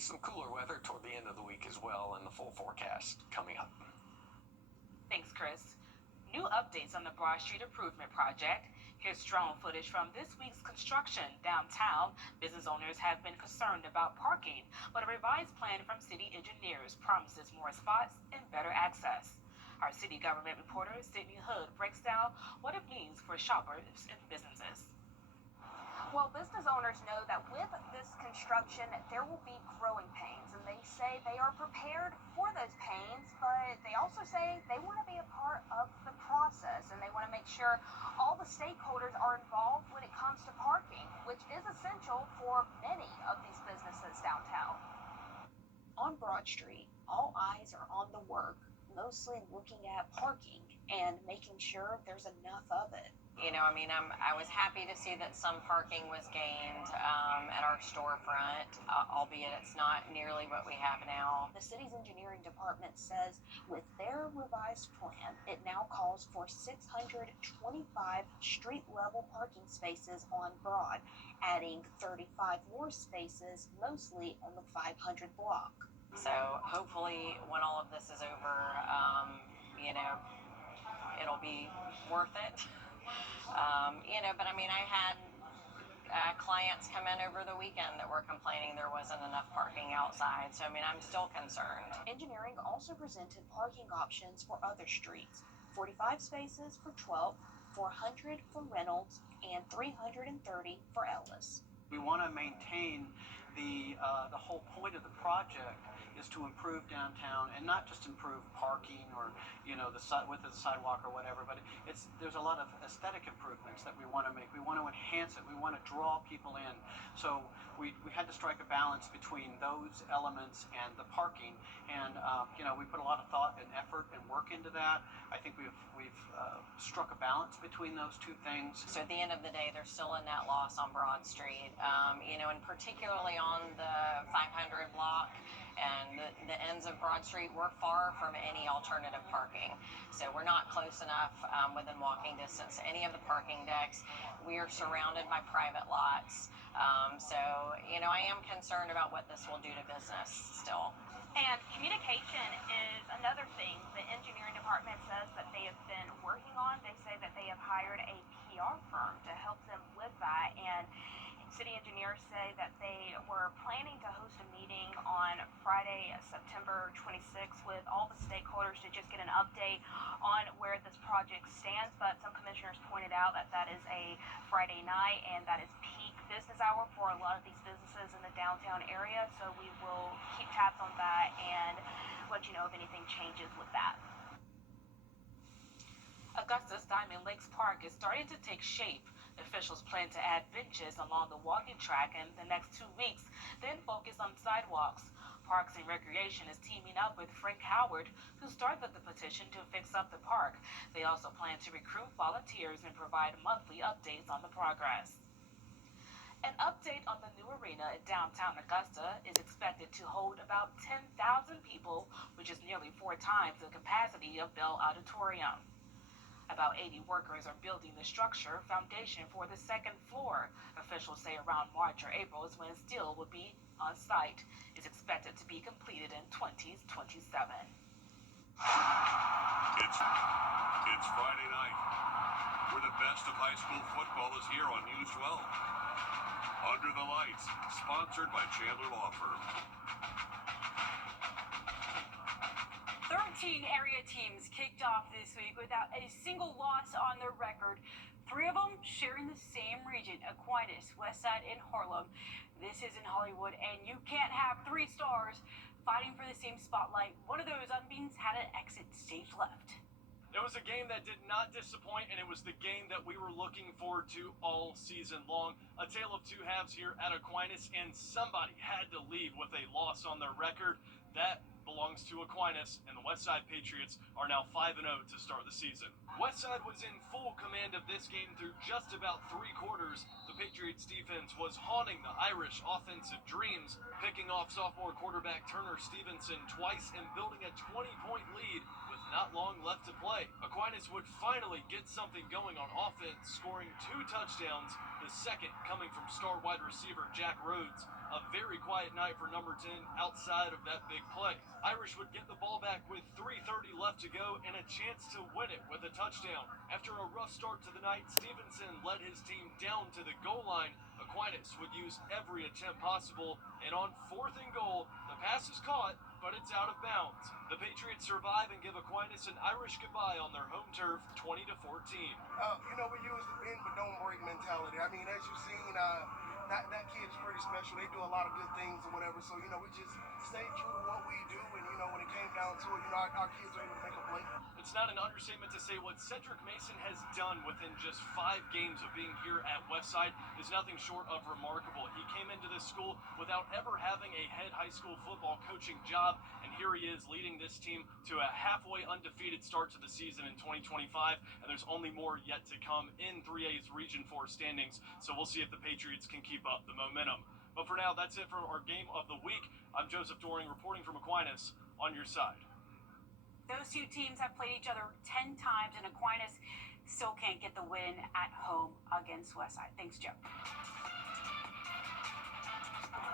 Some cooler weather toward the end of the week as well, and the full forecast coming up. Thanks, Chris. New updates on the Broad Street Improvement Project. Here's drone footage from this week's construction downtown. Business owners have been concerned about parking, but a revised plan from city engineers promises more spots and better access. Our city government reporter, Sydney Hood, breaks down what it means for shoppers and businesses. Well, business owners know that with this construction, there will be growing pains, and they say they are prepared for those pains, but they also say they want to be a part of the process, and they want to make sure all the stakeholders are involved when it comes to parking, which is essential for many of these businesses downtown. On Broad Street, all eyes are on the work, mostly looking at parking and making sure there's enough of it. I was happy to see that some parking was gained at our storefront, albeit it's not nearly what we have now. The city's engineering department says with their revised plan, it now calls for 625 street-level parking spaces on Broad, adding 35 more spaces, mostly on the 500 block. So hopefully when all of this is over, it'll be worth it. I had clients come in over the weekend that were complaining there wasn't enough parking outside. So, I'm still concerned. Engineering also presented parking options for other streets. 45 spaces for 12, 400 for Reynolds, and 330 for Ellis. We want to maintain the whole point of the project is to improve downtown, and not just improve parking or the width of the sidewalk or whatever, but there's a lot of aesthetic improvements that we want to make. We want to enhance it. We want to draw people in. So we had to strike a balance between those elements and the parking, and we put a lot of thought and effort and work into that. I think we've struck a balance between those two things. So at the end of the day, there's still a net loss on Broad Street, and particularly on the 500 block and the ends of Broad Street. We're far from any alternative parking. So we're not close enough within walking distance to any of the parking decks. We are surrounded by private lots. I am concerned about what this will do to business still. And communication is another thing the engineering department says that they have been working on. They say that they have hired a PR firm to help them with that. And city engineers say that they were planning to host a meeting on Friday, September 26th with all the stakeholders to just get an update on where this project stands. But some commissioners pointed out that that is a Friday night and that is peak business hour for a lot of these businesses in the downtown area. So we will keep tabs on that and let you know if anything changes with that. Augusta's Diamond Lakes Park is starting to take shape. Officials plan to add benches along the walking track in the next 2 weeks, then focus on sidewalks. Parks and Recreation is teaming up with Frank Howard, who started the petition to fix up the park. They also plan to recruit volunteers and provide monthly updates on the progress. An update on the new arena in downtown Augusta is expected to hold about 10,000 people, which is nearly 4 times the capacity of Bell Auditorium. About 80 workers are building the structure foundation for the second floor. Officials say around March or April is when steel will be on site. It's expected to be completed in 2027. It's Friday night, where the best of high school football is here on News 12. Under the Lights, sponsored by Chandler Law Firm. 13 area teams kicked off this week without a single loss on their record. 3 of them sharing the same region, Aquinas, Westside, and Harlem. This isn't Hollywood, and you can't have 3 stars fighting for the same spotlight. One of those unbeatens had an exit stage left. It was a game that did not disappoint, and it was the game that we were looking forward to all season long. A tale of 2 halves here at Aquinas, and somebody had to leave with a loss on their record. That belongs to Aquinas, and the Westside Patriots are now 5-0 to start the season. Westside was in full command of this game through just about 3 quarters. The Patriots defense was haunting the Irish offensive dreams, picking off sophomore quarterback Turner Stevenson twice and building a 20-point lead with not long left to play. Aquinas would finally get something going on offense, scoring 2 touchdowns, the second coming from star wide receiver Jack Rhodes. a very quiet night for number 10 outside of that big play. Irish would get the ball back with 3:30 left to go and a chance to win it with a touchdown. After a rough start to the night, Stevenson led his team down to the goal line. Aquinas would use every attempt possible, and on 4th and goal, the pass is caught, but it's out of bounds. The Patriots survive and give Aquinas an Irish goodbye on their home turf, 20-14. We use the bend but don't break mentality. I mean, as you've seen, that kid is pretty special. They do a lot of good things or whatever. So, we just stay true to what we do. And, when it came down to it, our kids are able to make a play. It's not an understatement to say what Cedric Mason has done within just 5 games of being here at Westside is nothing short of remarkable. He came into this school without ever having a head high school football coaching job, and here he is leading this team to a halfway undefeated start to the season in 2025, and there's only more yet to come in 3A's Region 4 standings, so we'll see if the Patriots can keep up the momentum. But for now, that's it for our game of the week. I'm Joseph Doring reporting from Aquinas on your side. Those two teams have played each other 10 times, and Aquinas still can't get the win at home against Westside. Thanks, Joe.